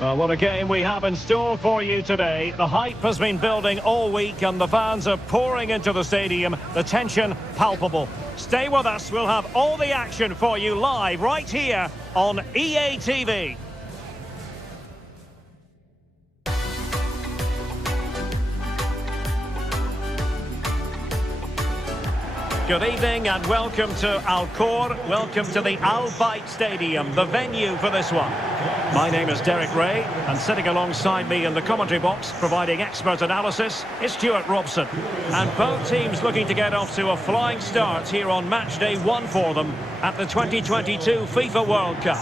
What a game we have in store for you today. The hype has been building all week and the fans are pouring into the stadium. The tension palpable. Stay with us, we'll have all the action for you live right here on EA TV. Good evening and welcome to Khor. Welcome to the Bayt Stadium, the venue for this one. My name is Derek Ray, and sitting alongside me in the commentary box, providing expert analysis, is Stuart Robson. And both teams looking to get off to a flying start here on Matchday 1 for them at the 2022 FIFA World Cup.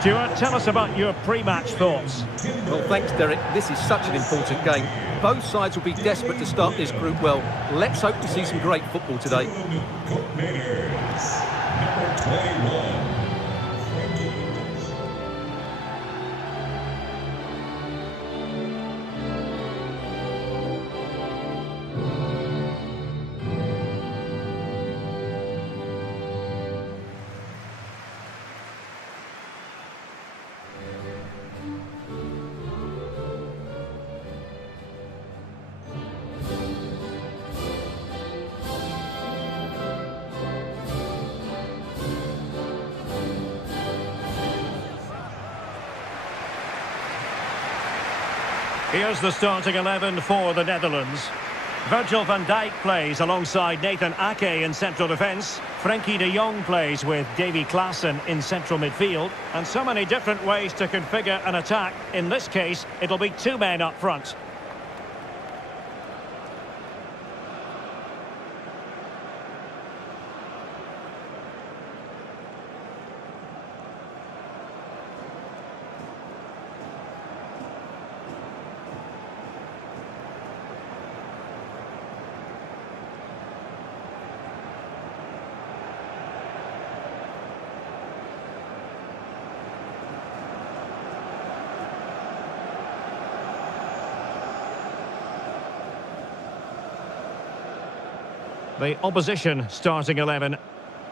Stuart, tell us about your pre-match thoughts. Well, thanks, Derek. This is such an important game. Both sides will be desperate to start this group well. Let's hope we see some great football today. Here's the starting 11 for the Netherlands. Virgil van Dijk plays alongside Nathan Ake in central defence. Frenkie de Jong plays with Davy Klaassen in central midfield. And so many different ways to configure an attack. In this case, it'll be two men up front. The opposition starting 11.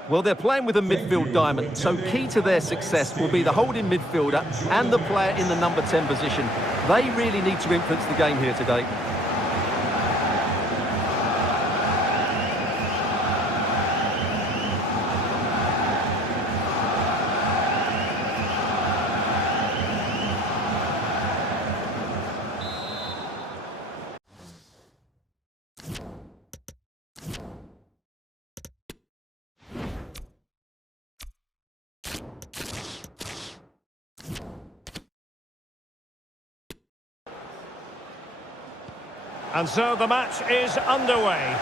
Well, they're playing with a midfield diamond, so key to their success will be the holding midfielder and the player in the number 10 position. They really need to influence the game here today. And so the match is underway.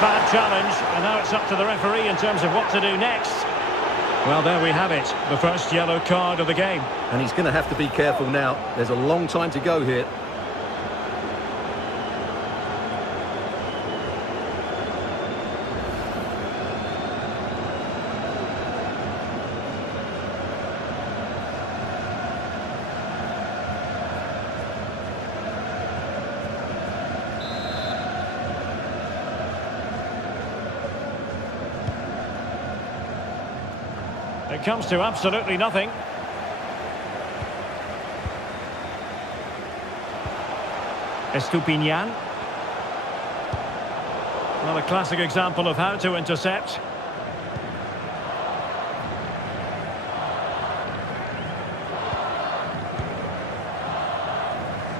Bad challenge, and now it's up to the referee in terms of what to do next. Well, there we have it, the first yellow card of the game. And he's going to have to be careful now. There's a long time to go here. It comes to absolutely nothing. Estupinian. Well, a classic example of how to intercept.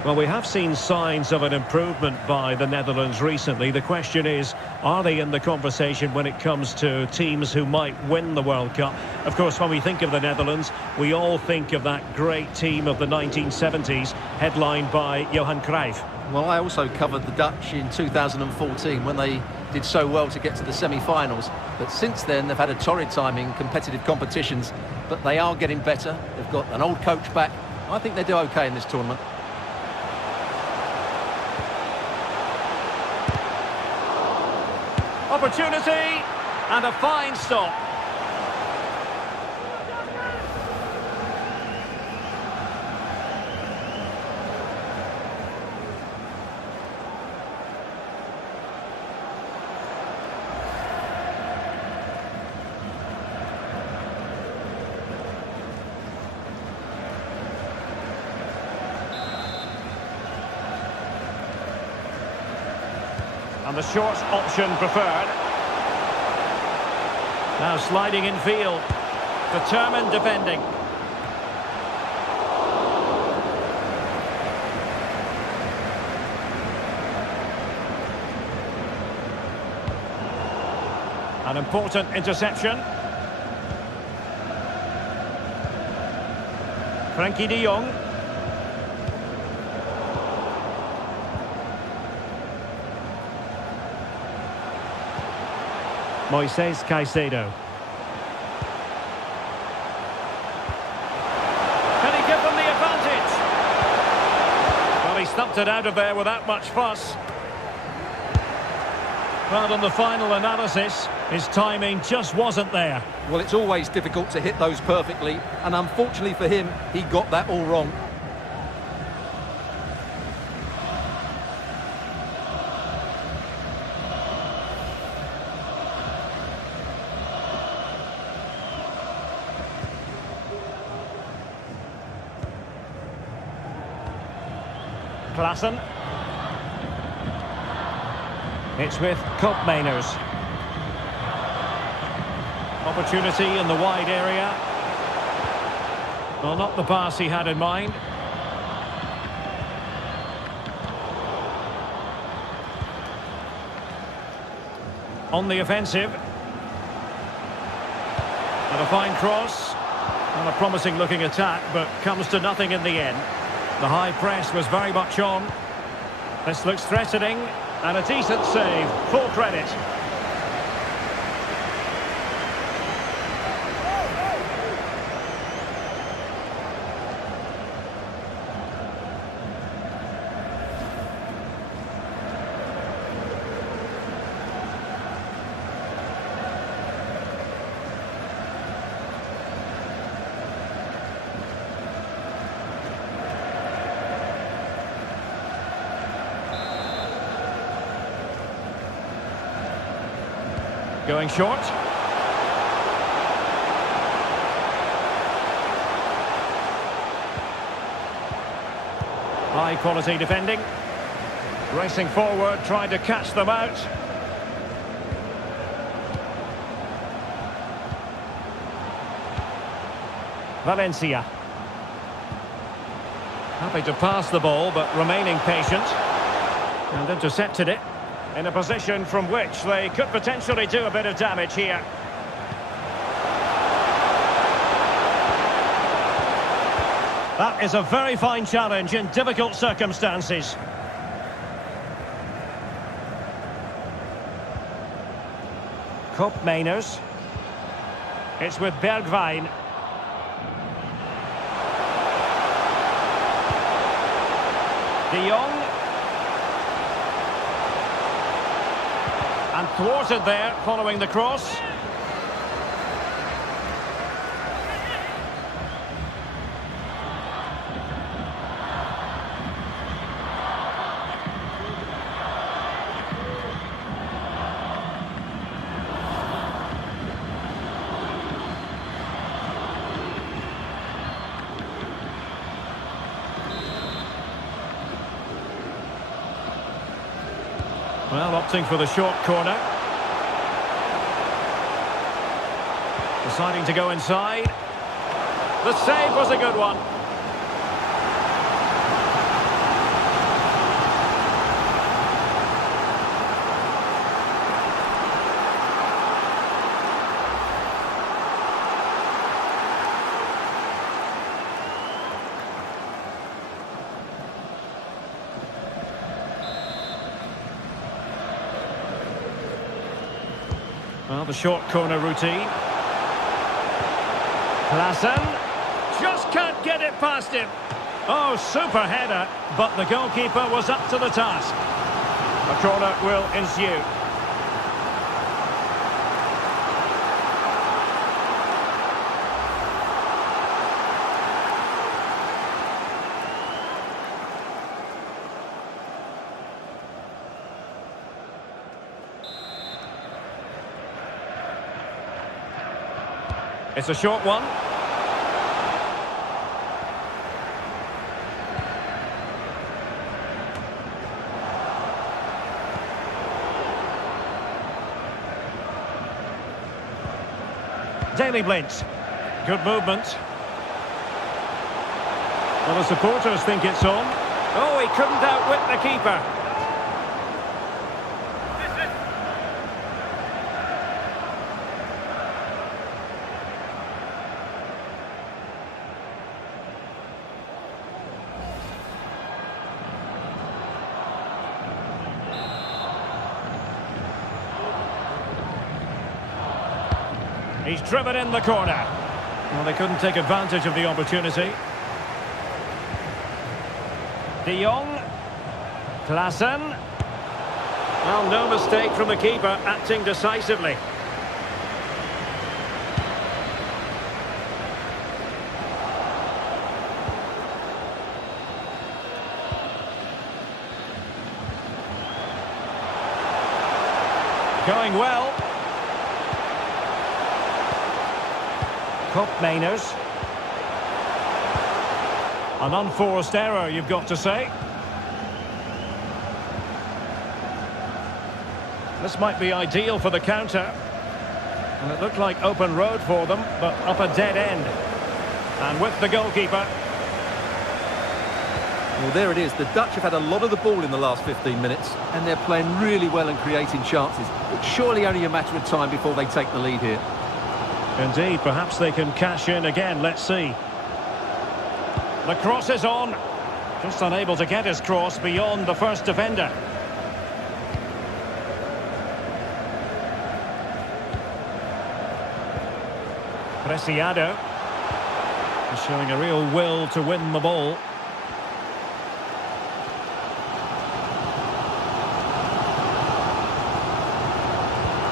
Well, we have seen signs of an improvement by the Netherlands recently. The question is, are they in the conversation when it comes to teams who might win the World Cup? Of course, when we think of the Netherlands, we all think of that great team of the 1970s, headlined by Johan Cruyff. Well, I also covered the Dutch in 2014 when they did so well to get to the semi-finals. But since then, they've had a torrid time in competitive competitions. But they are getting better. They've got an old coach back. I think they do okay in this tournament. Opportunity, and a fine stop. And the short option preferred. Now sliding in field. Determined defending. An important interception. Frankie de Jong. Moises Caicedo. Can he give them the advantage? Well, he stumped it out of there without much fuss. Well, on the final analysis, his timing just wasn't there. Well, it's always difficult to hit those perfectly, and unfortunately for him, he got that all wrong. Klaassen. It's with Koopmeiners. Opportunity in the wide area. Well, not the pass he had in mind. On the offensive. And a fine cross. And a promising looking attack, but comes to nothing in the end. The high press was very much on. This looks threatening. And a decent save. Full credit. Going short. High quality defending. Racing forward, trying to catch them out. Valencia. Happy to pass the ball, but remaining patient. And intercepted it. In a position from which they could potentially do a bit of damage here. That is a very fine challenge in difficult circumstances. Koopmeiners. It's with Bergwijn. De Jong. And thwarted there, following the cross. Well, opting for the short corner. Deciding to go inside. The save was a good one. Well, the short corner routine. Klaassen just can't get it past him. Oh, super header, but the goalkeeper was up to the task. A corner will ensue. It's a short one. Daily Blitz. Good movement. Well, the supporters think it's on. Oh, he couldn't outwit the keeper. He's driven in the corner. Well, they couldn't take advantage of the opportunity. De Jong. Klaassen. Well, no mistake from the keeper, acting decisively. Going well. Mainers. An unforced error, you've got to say. This might be ideal for the counter. And it looked like open road for them, but up a dead end. And with the goalkeeper. Well, there it is. The Dutch have had a lot of the ball in the last 15 minutes, and they're playing really well and creating chances. It's surely only a matter of time before they take the lead here. Indeed, perhaps they can cash in again. Let's see. The cross is on. Just unable to get his cross beyond the first defender. Preciado is showing a real will to win the ball.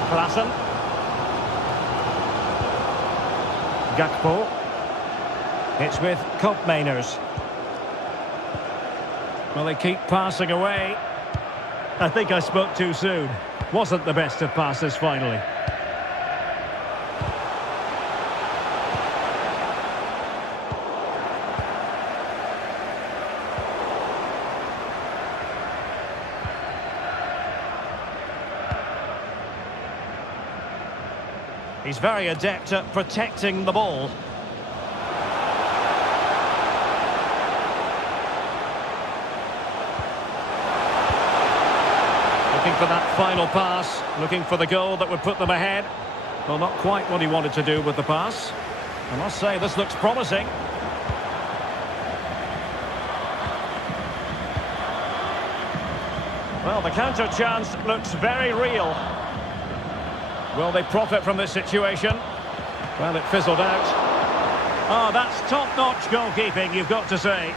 Klaassen. Gakpo. It's with Mainers. Well, they keep passing away. I think I spoke too soon. Wasn't the best of passes finally. He's very adept at protecting the ball. Looking for that final pass, looking for the goal that would put them ahead. Well, not quite what he wanted to do with the pass. I must say, this looks promising. Well, the counter chance looks very real. Will they profit from this situation? Well, it fizzled out. Oh, that's top-notch goalkeeping, you've got to say.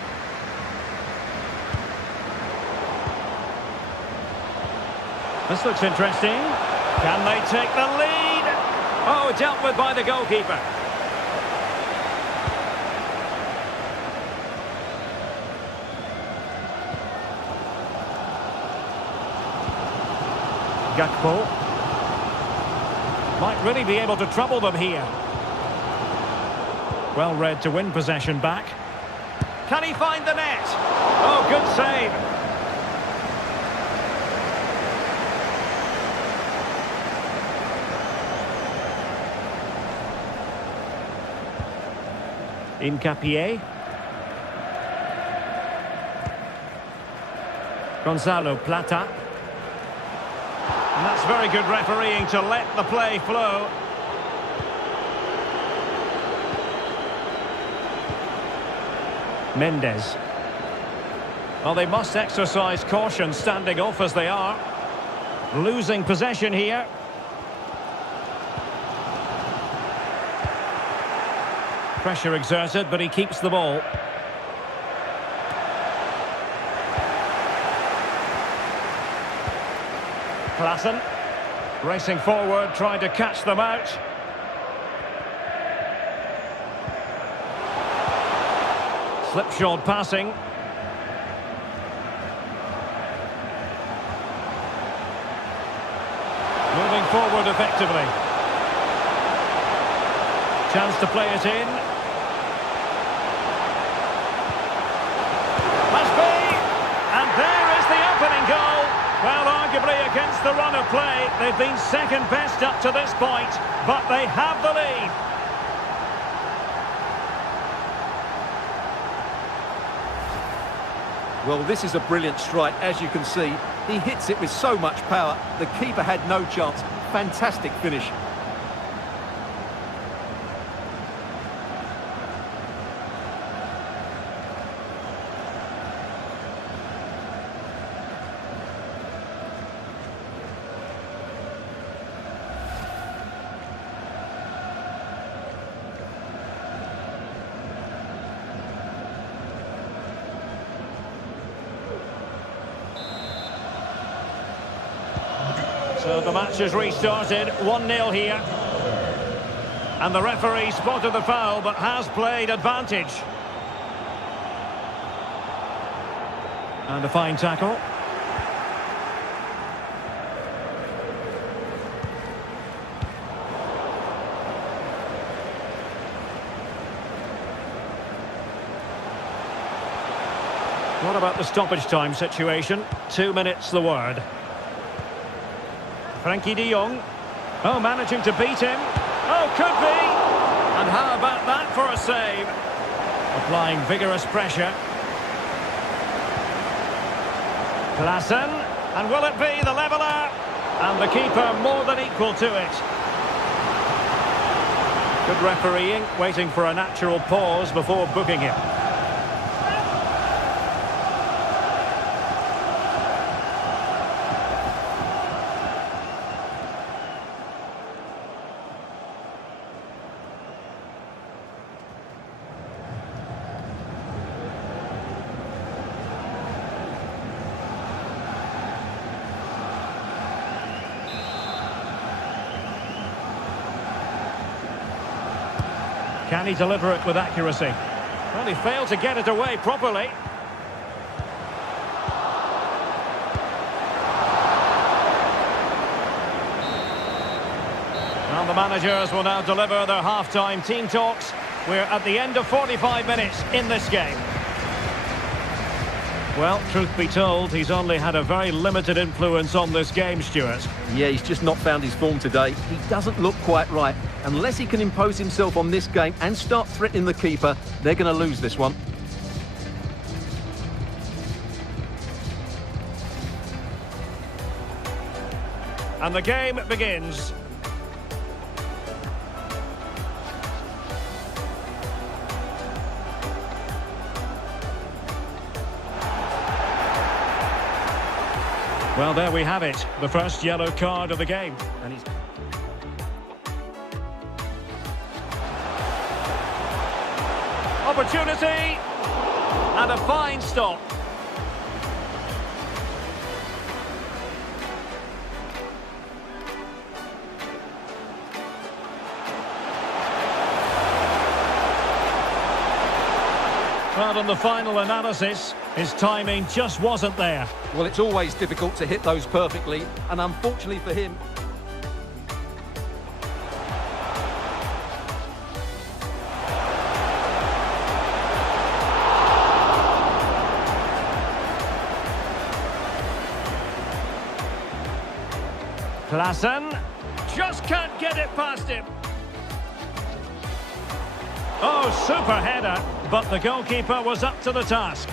This looks interesting. Can they take the lead? Oh, dealt with by the goalkeeper. Gakpo. Might really be able to trouble them here. Well read to win possession back. Can he find the net? Oh, good save. Hincapié. Gonzalo Plata. And that's very good refereeing to let the play flow. Mendes. Well, they must exercise caution standing off as they are. Losing possession here. Pressure exerted, but he keeps the ball. Klaassen, racing forward, trying to catch them out. Slipshod passing. Moving forward effectively. Chance to play it in. Must be! And there is the opening goal. Well, arguably against the run of play, they've been second best up to this point, but they have the lead. Well, this is a brilliant strike, as you can see. He hits it with so much power. The keeper had no chance. Fantastic finish. So the match has restarted, 1-0 here. And the referee spotted the foul, but has played advantage. And a fine tackle. What about the stoppage time situation? 2 minutes the word. Frankie de Jong. Oh, managing to beat him. Oh, could be. And how about that for a save? Applying vigorous pressure. Klaassen. And will it be the leveller? And the keeper more than equal to it. Good refereeing, waiting for a natural pause before booking him. Can he deliver it with accuracy? Well, he failed to get it away properly. And the managers will now deliver their half-time team talks. We're at the end of 45 minutes in this game. Well, truth be told, he's only had a very limited influence on this game, Stuart. Yeah, he's just not found his form today. He doesn't look quite right. Unless he can impose himself on this game and start threatening the keeper, they're going to lose this one. And the game begins. Well, there we have it. The first yellow card of the game. And he's... Opportunity. And a fine stop. Well, on the final analysis, his timing just wasn't there. Well, it's always difficult to hit those perfectly, and unfortunately for him... Klaassen just can't get it past him. Oh, super header, but the goalkeeper was up to the task.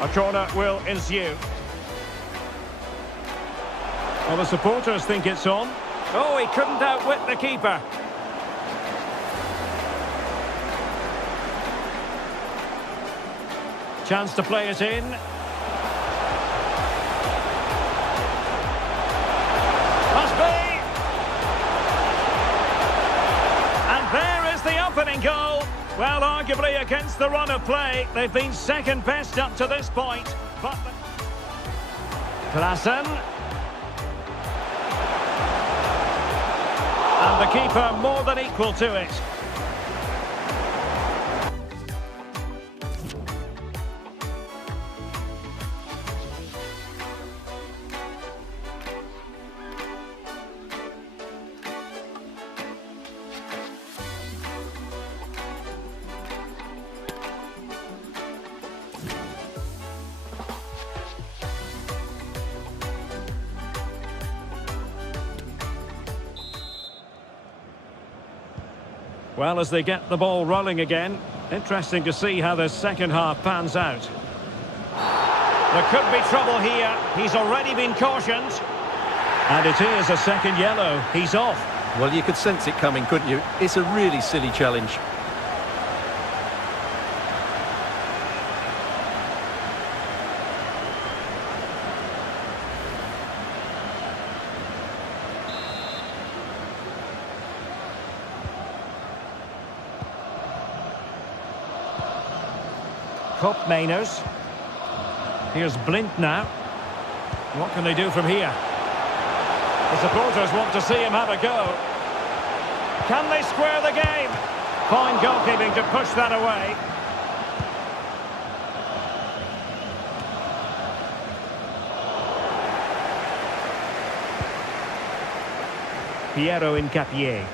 A corner will ensue. Well, the supporters think it's on. Oh, he couldn't outwit the keeper. Chance to play it in. Must be. And there is the opening goal. Well, arguably against the run of play, they've been second best up to this point. But Klaassen. And the keeper more than equal to it. Well, as they get the ball rolling again, interesting to see how the second half pans out. There could be trouble here. He's already been cautioned. And it is a second yellow. He's off. Well, you could sense it coming, couldn't you? It's a really silly challenge. Cup Mainers. Here's Blint now. What can they do from here? The supporters want to see him have a go. Can they square the game? Fine goalkeeping to push that away. Piero Incapié.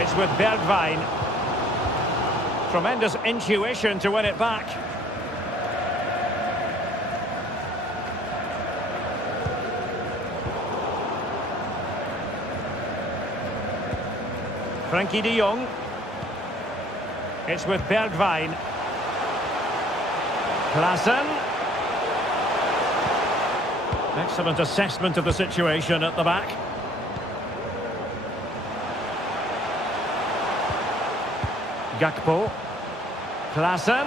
It's with Bergwijn. Tremendous intuition to win it back. Frankie de Jong. It's with Bergwijn. Klaassen. Excellent assessment of the situation at the back. Gakpo. Klaassen.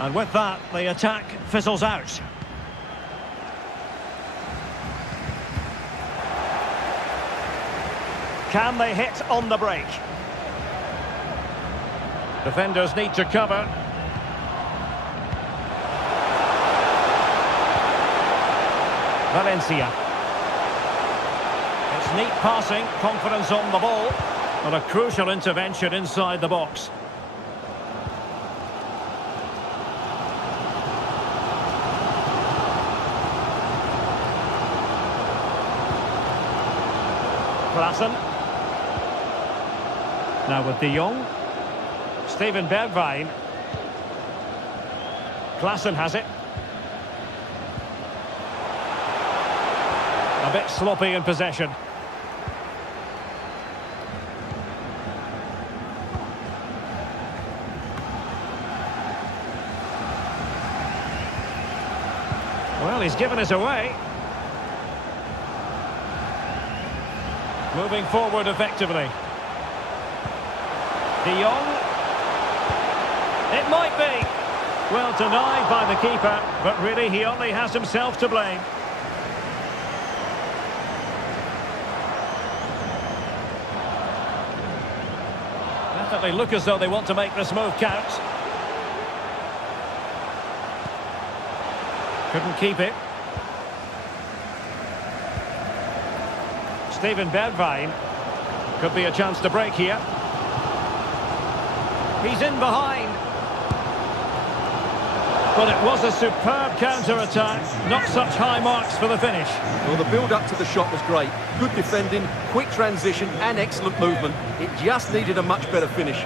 And with that, the attack fizzles out. Can they hit on the break? Defenders need to cover. Valencia. It's neat passing, confidence on the ball, but a crucial intervention inside the box. Klaassen. Now with de Jong. Steven Bergwijn. Klaassen has it. A bit sloppy in possession. Well, he's given us away. Moving forward effectively. De Jong. It might be. Well, denied by the keeper, but really he only has himself to blame. Definitely look as though they want to make this move count. Couldn't keep it. Steven Bergwijn. Could be a chance to break here. He's in behind. Well, it was a superb counter-attack. Not such high marks for the finish. Well, the build-up to the shot was great. Good defending, quick transition and excellent movement. It just needed a much better finish.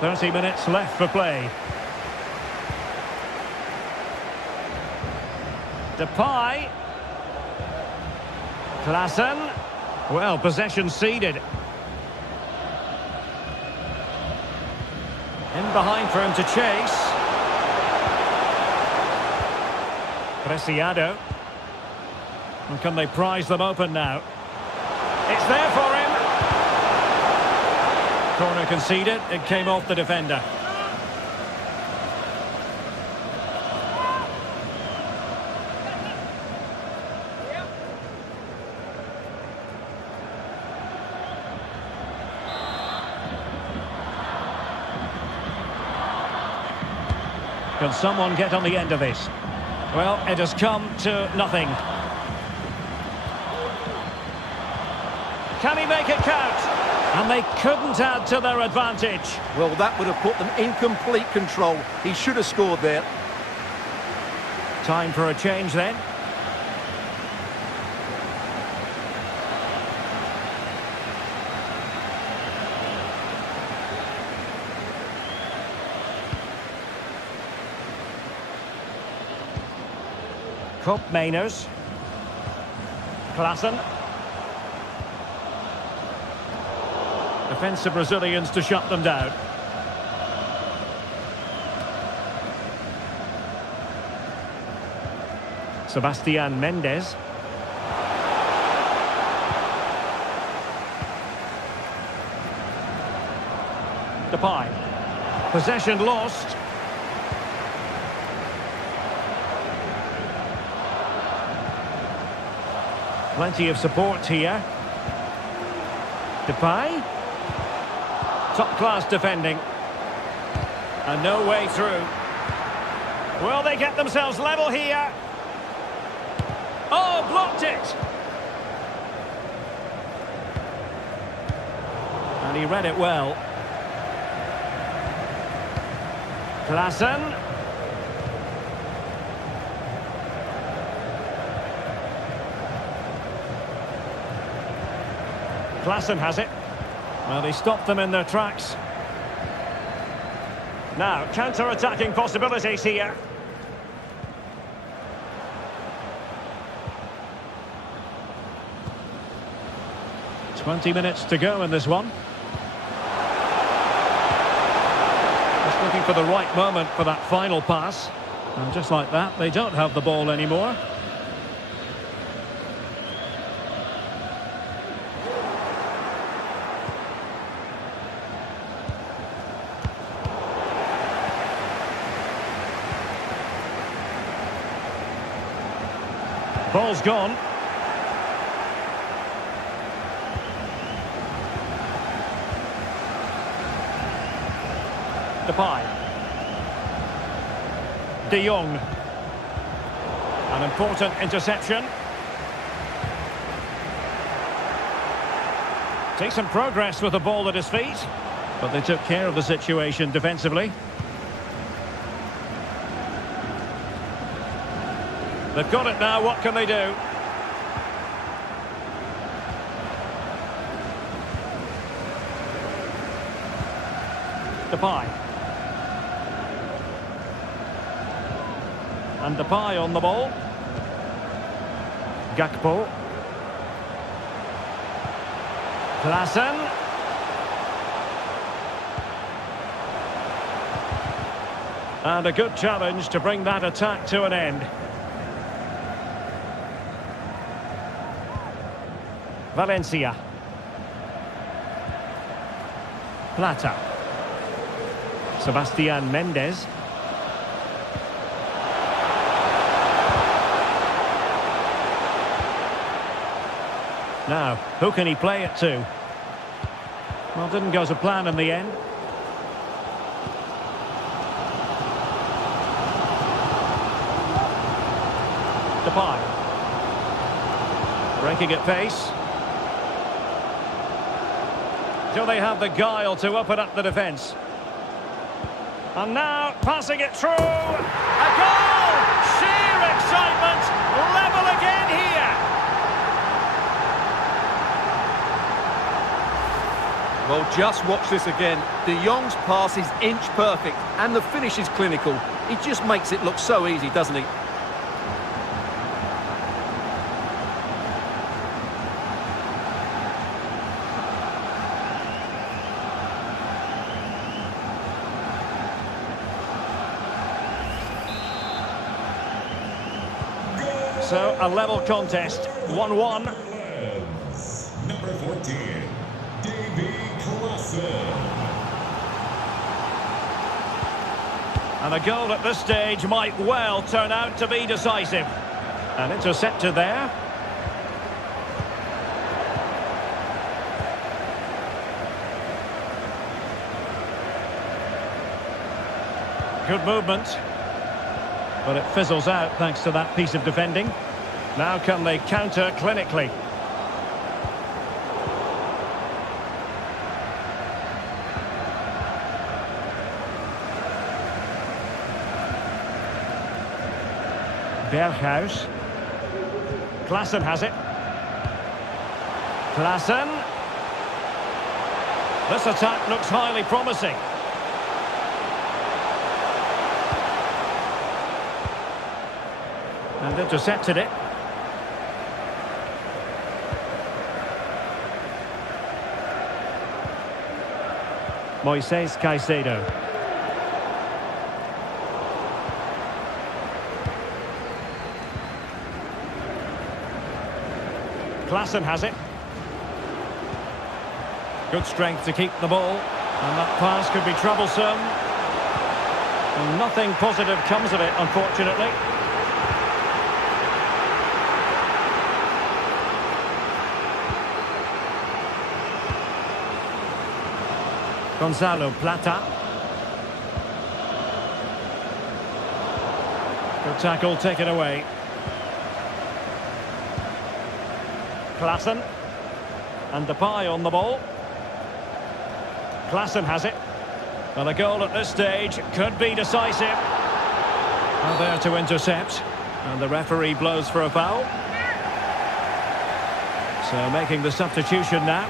.30 left for play. Depay. Klaassen. Well, possession ceded. In behind for him to chase. Preciado. And can they prize them open now? It's there for him. Corner conceded. It came off the defender. Can someone get on the end of this? Well, it has come to nothing. Can he make it count? And they couldn't add to their advantage. Well, that would have put them in complete control. He should have scored there. Time for a change then. Mainers. Klaassen. Defensive Brazilians to shut them down. Sebastian Mendes. Depay. Possession lost. Plenty of support here. Depay. Top-class defending. And no way through. Will they get themselves level here? Oh, blocked it! And he read it well. Klaassen. Klaassen has it. Well, they stopped them in their tracks. Now, counter-attacking possibilities here. "20 minutes to go in this one. Just looking for the right moment for that final pass. And just like that, they don't have the ball anymore. Ball's gone. Depay. De Jong. An important interception. Decent progress with the ball at his feet, but they took care of the situation defensively. They've got it now, what can they do? Depay. And Depay on the ball. Gakpo. Klaassen. And a good challenge to bring that attack to an end. Valencia. Plata. Sebastian Mendes. Now, who can he play it to? Well, didn't go to plan in the end. Depay. Breaking at pace. Do they have the guile to open up the defence? And now, passing it through. A goal! Sheer excitement. Level again here. Well, just watch this again. De Jong's pass is inch perfect, and the finish is clinical. He just makes it look so easy, doesn't he? So, a level contest, 1-1. Number 14, Costa. And a goal at this stage might well turn out to be decisive. And intercepted there. Good movement. But it fizzles out thanks to that piece of defending. Now can they counter clinically? Berghuis. Klaassen has it. Klaassen. This attack looks highly promising. And intercepted it. Moises Caicedo. Klaassen has it. Good strength to keep the ball. And that pass could be troublesome. And nothing positive comes of it, unfortunately. Gonzalo Plata. Good tackle taken away. Klaassen. And Depay on the ball. Klaassen has it. And a goal at this stage could be decisive. And there to intercept. And the referee blows for a foul. So making the substitution now.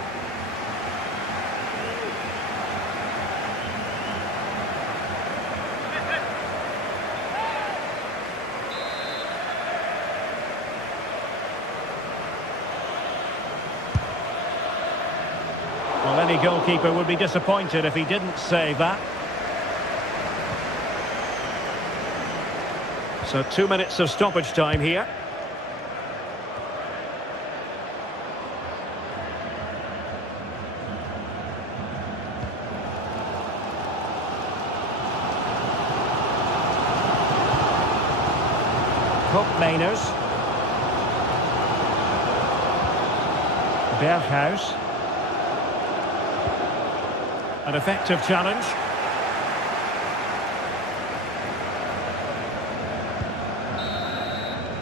Well, any goalkeeper would be disappointed if he didn't save that. So 2 minutes of stoppage time here. Koopmeiners. Berghuis. An effective challenge.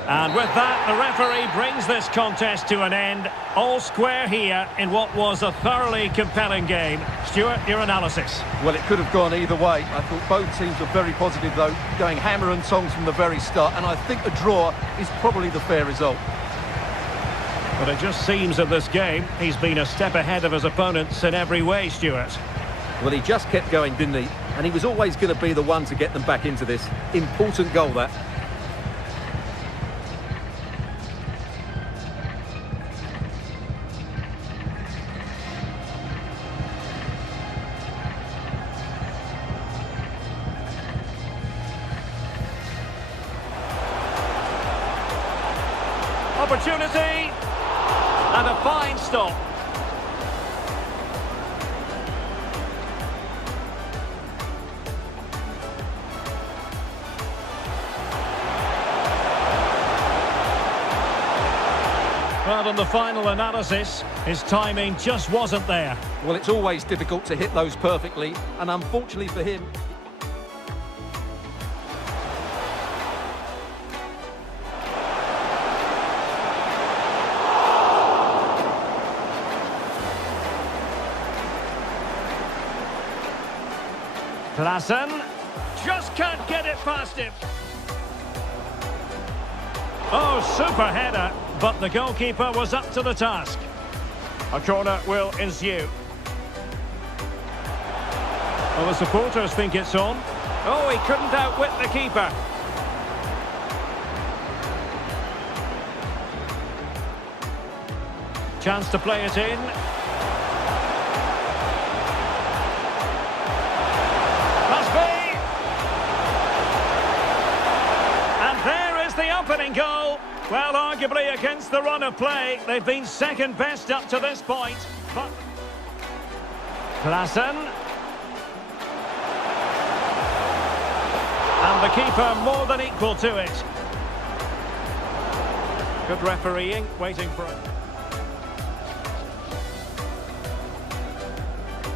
And with that, the referee brings this contest to an end. All square here in what was a thoroughly compelling game. Stuart, your analysis? Well, it could have gone either way. I thought both teams were very positive, though, going hammer and tongs from the very start. And I think a draw is probably the fair result. But it just seems in this game, he's been a step ahead of his opponents in every way, Stuart. Well, he just kept going, didn't he? And he was always going to be the one to get them back into this. Important goal, that. Opportunity. And a fine stop. Well, on the final analysis, his timing just wasn't there. Well, it's always difficult to hit those perfectly, and unfortunately for him... Klaassen just can't get it past him. Oh, super header, but the goalkeeper was up to the task. A corner will ensue. Well, the supporters think it's on. Oh, he couldn't outwit the keeper. Chance to play it in. Must be. And there is the opening goal. Well, arguably against the run of play, they've been second best up to this point. But Klaassen. And the keeper more than equal to it. Good refereeing, waiting for it.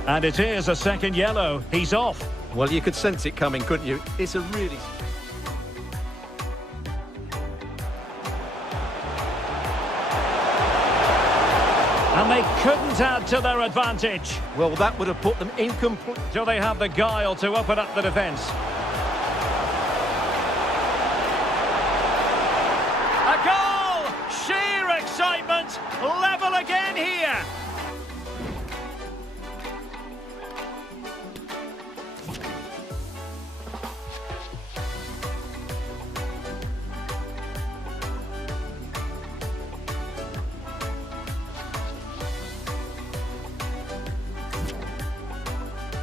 And it is a second yellow. He's off. Well, you could sense it coming, couldn't you? It's a really... And they couldn't add to their advantage. Well, that would have put them in complete... Do they have the guile to open up the defence? A goal! Sheer excitement! Level again here!